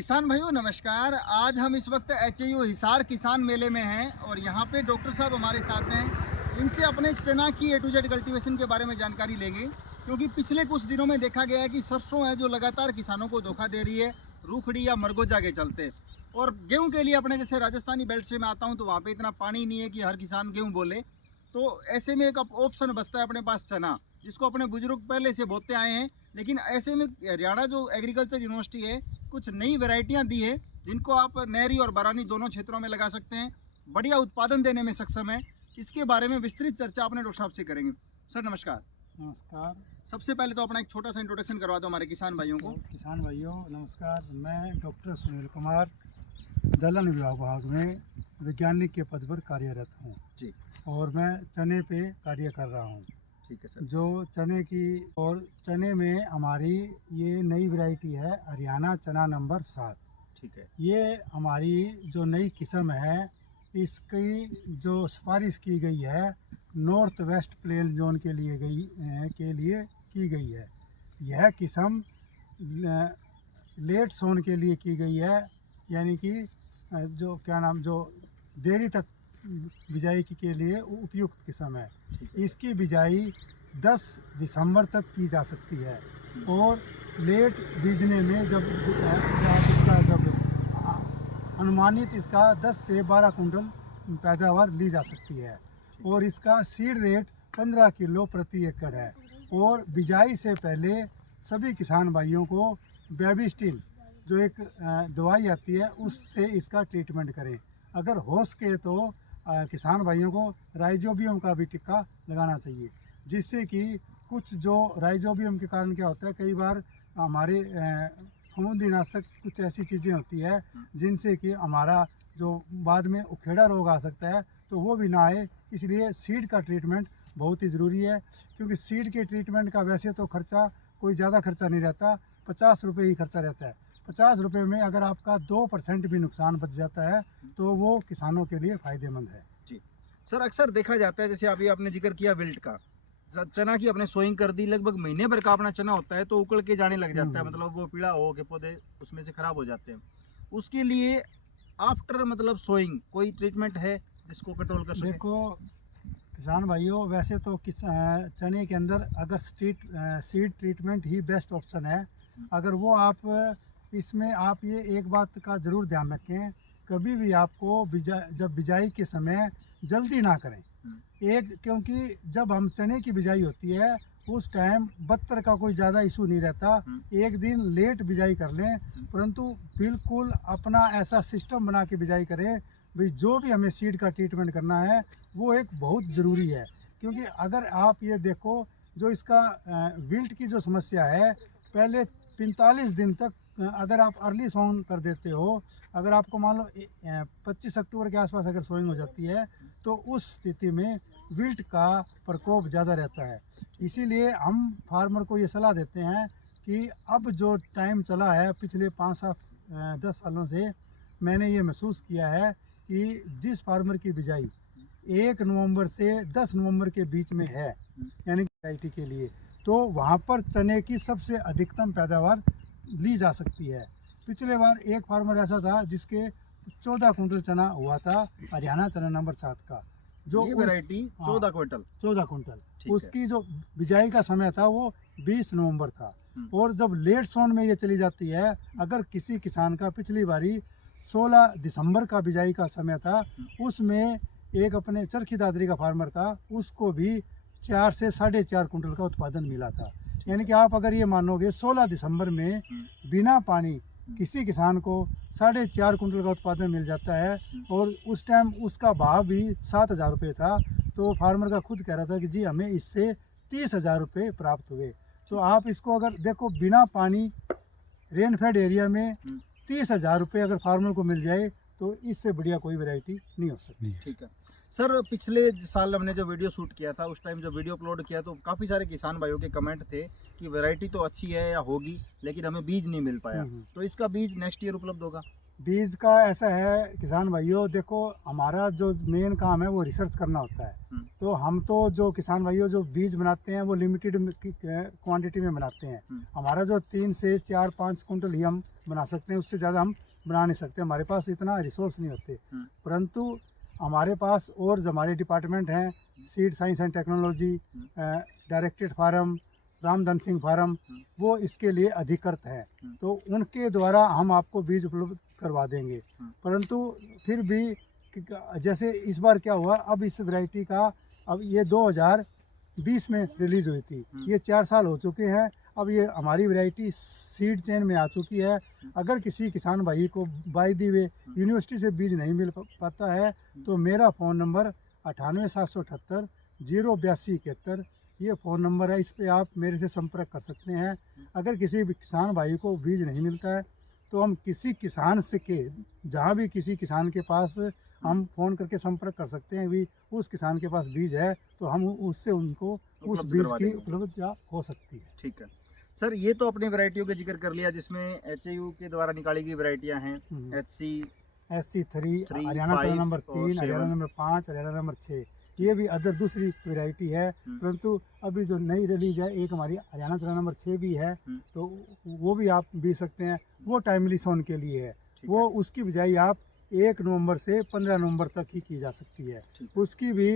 किसान भाइयों नमस्कार। आज हम इस वक्त HIU हिसार किसान मेले में हैं और यहाँ पे डॉक्टर साहब हमारे साथ हैं। इनसे अपने चना की A to Z कल्टीवेशन के बारे में जानकारी लेंगे, क्योंकि पिछले कुछ दिनों में देखा गया है कि सरसों है जो लगातार किसानों को धोखा दे रही है रूखड़ी या मरगोजा के चलते। और गेहूँ के लिए अपने जैसे राजस्थानी बेल्ट से मैं आता हूँ तो वहाँ पर इतना पानी नहीं है कि हर किसान गेहूँ बोले, तो ऐसे में एक ऑप्शन बचता है अपने पास चना, जिसको अपने बुजुर्ग पहले से बोते आए हैं। लेकिन ऐसे में हरियाणा जो एग्रीकल्चर यूनिवर्सिटी है कुछ नई वैरायटियां दी है जिनको आप नहरी और बरानी दोनों क्षेत्रों में लगा सकते हैं, बढ़िया उत्पादन देने में सक्षम है। इसके बारे में विस्तृत चर्चा अपने डॉक्टर साहब से करेंगे। सर नमस्कार। नमस्कार। सबसे पहले तो अपना एक छोटा सा इंट्रोडक्शन करवा दो हमारे किसान भाइयों को। किसान भाइयों नमस्कार। मैं डॉक्टर सुनील कुमार दलहन विभाग में वैज्ञानिक के पद पर कार्यरत हूँ जी, और मैं चने पे कार्य कर रहा हूँ। ठीक है सर। जो चने की और चने में हमारी ये नई वैरायटी है हरियाणा चना नंबर 7। ठीक है। ये हमारी जो नई किस्म है इसकी जो सिफारिश की गई है नॉर्थ वेस्ट प्लेन जोन के लिए की गई है। यह किस्म लेट सोन के लिए की गई है, यानी कि जो देरी तक बिजाई के लिए उपयुक्त किस्म है। इसकी बिजाई 10 दिसंबर तक की जा सकती है और लेट बीजने में जब अनुमानित इसका 10 से 12 कुंटल पैदावार ली जा सकती है और इसका सीड रेट 15 किलो प्रति एकड़ है। और बिजाई से पहले सभी किसान भाइयों को बेबिस्टिन जो एक दवाई आती है उससे इसका ट्रीटमेंट करें। अगर हो सके तो किसान भाइयों को राइजोबियम का भी टिक्का लगाना चाहिए, जिससे कि कुछ जो राइजोबियम के कारण क्या होता है, कई बार हमारे फफूंदीनाशक कुछ ऐसी चीज़ें होती है जिनसे कि हमारा जो बाद में उखेड़ा रोग आ सकता है तो वो भी ना आए। इसलिए सीड का ट्रीटमेंट बहुत ही ज़रूरी है, क्योंकि सीड के ट्रीटमेंट का वैसे तो खर्चा कोई ज़्यादा खर्चा नहीं रहता, 50 रुपये ही खर्चा रहता है। 50 रुपये में अगर आपका 2% भी नुकसान बच जाता है तो वो किसानों के लिए फ़ायदेमंद है। जी सर, अक्सर देखा जाता है जैसे अभी आपने जिक्र किया विल्ट का, चना की अपने सोइंग कर दी, लगभग महीने भर का अपना चना होता है तो उकड़ के जाने लग जाता है, मतलब वो पीला हो के पौधे उसमें से खराब हो जाते हैं। उसके लिए आफ्टर मतलब सोइंग कोई ट्रीटमेंट है जिसको कंट्रोल कर सके? देखो किसान भाइयों, वैसे तो चने के अंदर अगर सीड ट्रीटमेंट ही बेस्ट ऑप्शन है। अगर वो आप इसमें आप ये एक बात का ज़रूर ध्यान रखें, कभी भी आपको जब बिजाई के समय जल्दी ना करें। क्योंकि जब हम चने की बिजाई होती है उस टाइम बत्तर का कोई ज़्यादा इशू नहीं रहता, एक दिन लेट बिजाई कर लें, परंतु बिल्कुल अपना ऐसा सिस्टम बना के बिजाई करें भाई जो भी हमें सीड का ट्रीटमेंट करना है वो एक बहुत ज़रूरी है। क्योंकि अगर आप ये देखो जो इसका विल्ट की जो समस्या है, पहले 45 दिन तक अगर आप अर्ली सोइंग कर देते हो, अगर आपको मान लो 25 अक्टूबर के आसपास अगर सोइंग हो जाती है तो उस स्थिति में विल्ट का प्रकोप ज़्यादा रहता है। इसीलिए हम फार्मर को ये सलाह देते हैं कि अब जो टाइम चला है पिछले 5-10 सालों से मैंने ये महसूस किया है कि जिस फार्मर की बिजाई 1 नवंबर से 10 नवंबर के बीच में है, यानी वैरायटी के लिए, तो वहाँ पर चने की सबसे अधिकतम पैदावार ली जा सकती है। पिछले बार एक फार्मर ऐसा था जिसके 14 कुंटल चना हुआ था हरियाणा चना नंबर 7 का, जो वैरायटी 14 कुंटल उसकी जो बिजाई का समय था वो 20 नवंबर था। और जब लेट सोन में ये चली जाती है, अगर किसी किसान का पिछली बारी 16 दिसंबर का बिजाई का समय था, उसमें एक अपने चरखी दादरी का फार्मर था, उसको भी 4 से 4.5 कुंटल का उत्पादन मिला था। यानी कि आप अगर ये मानोगे 16 दिसंबर में बिना पानी किसी किसान को 4.5 कुंटल का उत्पादन मिल जाता है और उस टाइम उसका भाव भी 7,000 रुपये था, तो फार्मर का खुद कह रहा था कि जी हमें इससे 30,000 रुपये प्राप्त हुए। तो आप इसको अगर देखो बिना पानी रेनफेड एरिया में 30,000 रुपये अगर फार्मर को मिल जाए तो इससे बढ़िया कोई वैरायटी नहीं हो सकती। ठीक है सर, पिछले साल हमने जो वीडियो शूट किया था उस टाइम जो वीडियो अपलोड किया तो काफ़ी सारे किसान भाइयों के कमेंट थे कि वैरायटी तो अच्छी है या होगी लेकिन हमें बीज नहीं मिल पाया, तो इसका बीज नेक्स्ट ईयर उपलब्ध होगा? बीज का ऐसा है किसान भाइयों, देखो हमारा जो मेन काम है वो रिसर्च करना होता है। तो हम तो जो किसान भाइयों जो बीज बनाते हैं वो लिमिटेड क्वांटिटी में बनाते हैं। हमारा जो 3 से 4-5 कुंटल ही हम बना सकते हैं, उससे ज़्यादा हम बना नहीं सकते, हमारे पास इतना रिसोर्स नहीं होते। परंतु हमारे पास और जो हमारे डिपार्टमेंट हैं, seed science and technology, directed farm, Ramdhan Singh farm, वो इसके लिए अधिकृत है। तो उनके द्वारा हम आपको बीज उपलब्ध करवा देंगे। परंतु फिर भी जैसे इस बार क्या हुआ, अब इस वैरायटी का अब ये 2020 में रिलीज हुई थी, ये 4 साल हो चुके हैं। अब ये हमारी वैरायटी सीड चेन में आ चुकी है। अगर किसी किसान भाई को बाय दी वे यूनिवर्सिटी से बीज नहीं मिल पाता है तो मेरा फ़ोन नंबर 98 778 08271 ये फ़ोन नंबर है, इस पे आप मेरे से संपर्क कर सकते हैं। अगर किसी भी किसान भाई को बीज नहीं मिलता है तो हम किसी किसान से के जहाँ भी किसी किसान के पास हम फ़ोन करके संपर्क कर सकते हैं भी उस किसान के पास बीज है तो हम उससे उनको उस बीज की उपलब्धता हो सकती है। ठीक है सर, ये तो अपने वैरायटियों का जिक्र कर लिया जिसमें HAU के द्वारा निकाली गई वैरायटियां हैं SC3, हरियाणा चना number 3, Haryana number 5, Haryana number 6, ये भी अदर दूसरी वैरायटी है। परंतु अभी जो नई रिलीज है एक हमारी हरियाणा चना नंबर 6 भी है, तो वो भी आप बीज सकते हैं। वो टाइमली सोन के लिए है, वो उसकी बजाय आप 1 नवंबर से 15 नवंबर तक ही की जा सकती है। उसकी भी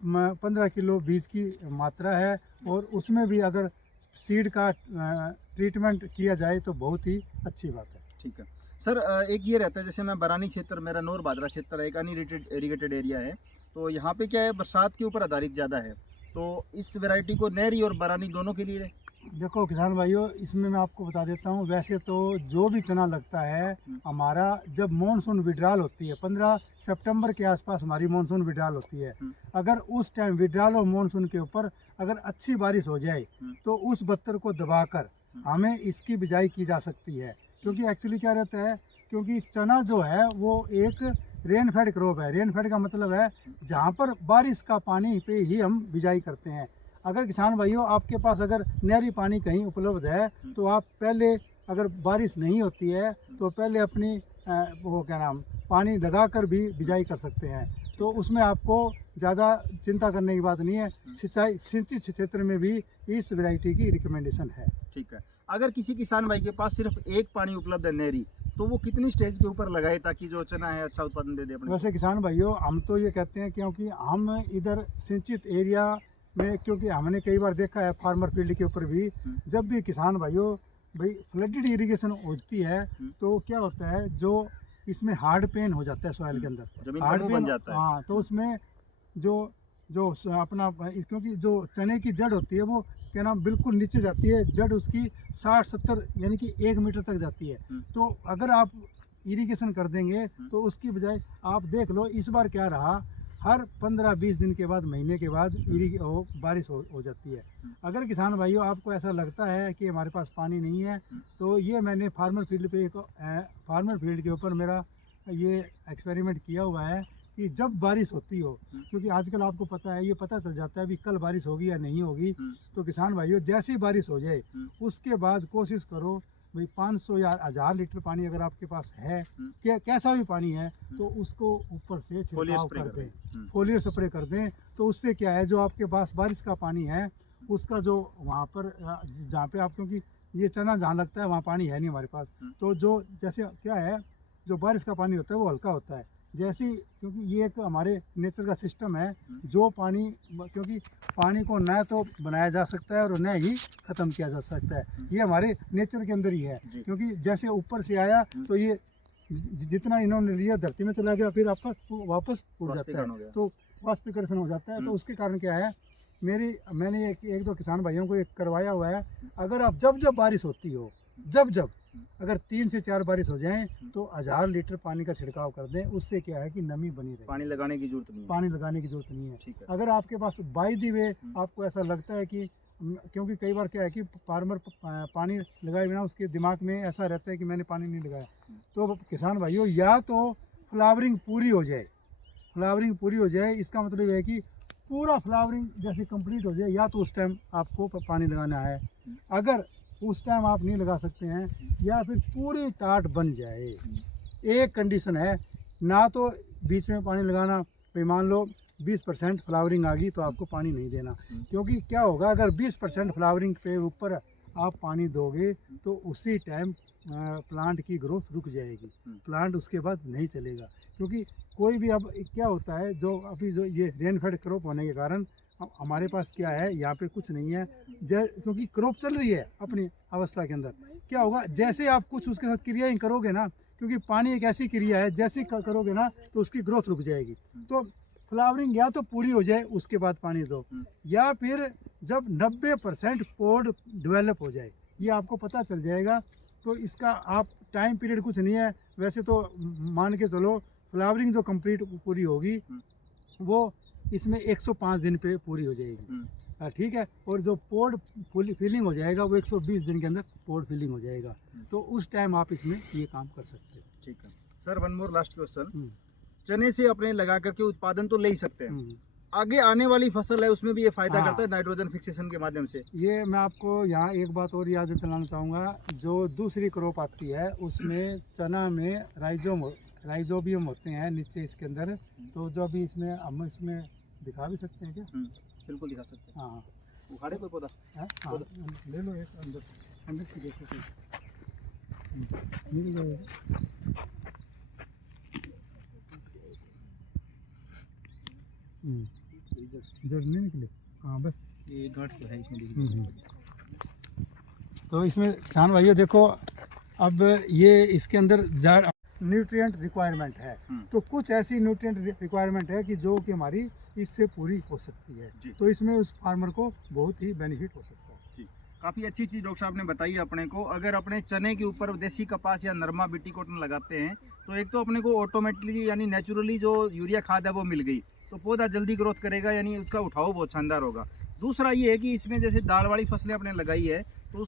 15 किलो बीज की मात्रा है और उसमें भी अगर सीड का ट्रीटमेंट किया जाए तो बहुत ही अच्छी बात है। ठीक है सर, एक ये रहता है जैसे मैं बरानी क्षेत्र, मेरा नोर बादरा क्षेत्र एक अनइरिगेटेड एरिया है, तो यहाँ पे क्या है बरसात के ऊपर आधारित ज़्यादा है, तो इस वैरायटी को नहरी और बरानी दोनों के लिए देखो किसान भाइयों, इसमें मैं आपको बता देता हूँ, वैसे तो जो भी चना लगता है हमारा जब मानसून विड्रॉल होती है 15 सितंबर के आसपास हमारी मानसून विड्रॉल होती है। अगर उस टाइम विड्रॉल और मानसून के ऊपर अगर अच्छी बारिश हो जाए तो उस बत्तर को दबाकर हमें इसकी बिजाई की जा सकती है। क्योंकि एक्चुअली क्या रहता है, क्योंकि चना जो है वो एक रेन फेड क्रॉप है। रेन फेड का मतलब है जहाँ पर बारिश का पानी पे ही हम बिजाई करते हैं। अगर किसान भाइयों आपके पास अगर नहरी पानी कहीं उपलब्ध है तो आप पहले, अगर बारिश नहीं होती है तो पहले अपनी वो क्या नाम पानी लगाकर भी बिजाई कर सकते हैं, तो उसमें आपको ज़्यादा चिंता करने की बात नहीं है। सिंचाई सिंचित क्षेत्र में भी इस वैरायटी की रिकमेंडेशन है। ठीक है, अगर किसी किसान भाई के पास सिर्फ एक पानी उपलब्ध है नहरी, तो वो कितनी स्टेज के ऊपर लगाए ताकि जो चना है अच्छा उत्पादन दे दे अपने? वैसे किसान भाइयों हम तो ये कहते हैं, क्योंकि हम इधर सिंचित एरिया में, क्योंकि हमने कई बार देखा है फार्मर फील्ड के ऊपर भी, जब भी किसान भाइयों भाई फ्लडेड इरिगेशन होती है तो क्या होता है, जो इसमें हार्ड पेन हो जाता है सॉइल के अंदर, हार्ड पेन बन जाता है। हाँ, तो उसमें जो अपना, क्योंकि जो चने की जड़ होती है वो क्या नाम बिल्कुल नीचे जाती है, जड़ उसकी 60-70 यानी कि 1 मीटर तक जाती है। तो अगर आप इरिगेशन कर देंगे तो उसकी बजाय आप देख लो इस बार क्या रहा, हर 15-20 दिन के बाद, महीने के बाद बारिश हो जाती है। अगर किसान भाइयों आपको ऐसा लगता है कि हमारे पास पानी नहीं है, तो ये मैंने फार्मर फील्ड पे फार्मर फील्ड के ऊपर मेरा ये एक्सपेरिमेंट किया हुआ है कि जब बारिश होती हो, क्योंकि आजकल आपको पता है, ये पता चल जाता है भी कल बारिश होगी या नहीं होगी, तो किसान भाइयों जैसी बारिश हो जाए उसके बाद कोशिश करो भाई 500 या 1000 लीटर पानी अगर आपके पास है, कैसा भी पानी है, तो उसको ऊपर से छिड़काव कर दें, फोलियर स्प्रे कर दें। तो उससे क्या है, जो आपके पास बारिश का पानी है उसका जो वहाँ पर जहाँ पे आप, क्योंकि ये चना जहाँ लगता है वहाँ पानी है नहीं हमारे पास, तो जो जैसे क्या है, जो बारिश का पानी होता है वो हल्का होता है। जैसे क्योंकि ये एक हमारे नेचर का सिस्टम है, जो पानी, क्योंकि पानी को न तो बनाया जा सकता है और न ही ख़त्म किया जा सकता है, ये हमारे नेचर के अंदर ही है। क्योंकि जैसे ऊपर से आया तो ये जितना इन्होंने लिया धरती में चला गया, फिर आपका वापस उड़ जाता है, तो वाष्पीकरण हो जाता है। तो उसके कारण क्या है, मैंने एक दो किसान भाइयों को एक करवाया हुआ है, अगर आप जब बारिश होती हो, जब अगर 3 से 4 बारिश हो जाए तो 1000 लीटर पानी का छिड़काव कर दें। उससे क्या है कि नमी बनी रहे, पानी लगाने की जरूरत नहीं है। ठीक है। अगर आपके पास बाय द वे आपको ऐसा लगता है कि, क्योंकि कई बार क्या है कि फार्मर पानी लगाए बिना उसके दिमाग में ऐसा रहता है कि मैंने पानी नहीं लगाया, तो किसान भाइयों या तो फ्लावरिंग पूरी हो जाए, इसका मतलब यह है कि पूरा फ्लावरिंग जैसे कंप्लीट हो जाए, या तो उस टाइम आपको पानी लगाना है। अगर उस टाइम आप नहीं लगा सकते हैं, या फिर पूरी टाट बन जाए, एक कंडीशन है, ना तो बीच में पानी लगाना, भाई मान लो 20% फ्लावरिंग आ गई तो आपको पानी नहीं देना, क्योंकि क्या होगा अगर 20% फ्लावरिंग पे ऊपर आप पानी दोगे तो उसी टाइम प्लांट की ग्रोथ रुक जाएगी, प्लांट उसके बाद नहीं चलेगा। क्योंकि कोई भी अब क्या होता है, जो अभी जो ये रेनफेड क्रॉप होने के कारण हमारे पास क्या है, यहाँ पे कुछ नहीं है, क्योंकि क्रॉप चल रही है अपनी अवस्था के अंदर। क्या होगा, जैसे आप कुछ उसके साथ क्रियाएं करोगे ना, क्योंकि पानी एक ऐसी क्रिया है, जैसे करोगे ना तो उसकी ग्रोथ रुक जाएगी। तो फ्लावरिंग या तो पूरी हो जाए उसके बाद पानी दो, या फिर जब 90% पोड डेवलप हो जाए, ये आपको पता चल जाएगा। तो इसका आप टाइम पीरियड कुछ नहीं है, वैसे तो मान के चलो फ्लावरिंग जो कंप्लीट पूरी होगी वो इसमें 105 दिन पे पूरी हो जाएगी, ठीक है। और जो पोड फिलिंग हो जाएगा वो 120 दिन के अंदर पोड फिलिंग हो जाएगा, तो उस टाइम आप इसमें ये काम कर सकते हैं। ठीक है sir, one more last question, चने से अपने लगा करके उत्पादन तो ले ही सकते हैं, आगे आने वाली फसल है उसमें भी ये फायदा करता है नाइट्रोजन फिक्सेशन के माध्यम से? ये मैं आपको यहाँ एक बात और याद दिलाना चाहूँगा, जो दूसरी क्रॉप आती है उसमें चना में राइजोबियम होते हैं नीचे इसके अंदर, तो जो अभी इसमें हम इसमें दिखा भी सकते हैं क्या? बिल्कुल दिखा सकते हैं। हाँ, उखाड़े कोई पौधा? हाँ, ले लो एक अंदर से देखो, मिल जाएगा। जड़ नहीं निकले, हाँ बस ये गांठ तो है इसमें। तो इसमें किसान भाइयों देखो, अब ये इसके अंदर जड़ न्यूट्रिएंट रिक्वायरमेंट है, तो कुछ ऐसी न्यूट्रिएंट रिक्वायरमेंट है कि जो कि हमारी इससे पूरी हो सकती है, तो इसमें उस फार्मर को बहुत ही बेनिफिट हो सकता है। काफ़ी अच्छी चीज़ डॉक्टर साहब ने बताई अपने को। अगर अपने चने के ऊपर देसी कपास या नरमा बीटी कॉटन लगाते हैं तो एक तो अपने को ऑटोमेटिकली यानी नेचुरली जो यूरिया खाद है वो मिल गई, तो पौधा जल्दी ग्रोथ करेगा, यानी उसका उठाव बहुत शानदार होगा। दूसरा ये है कि इसमें जैसे दाल वाली फसलें आपने लगाई है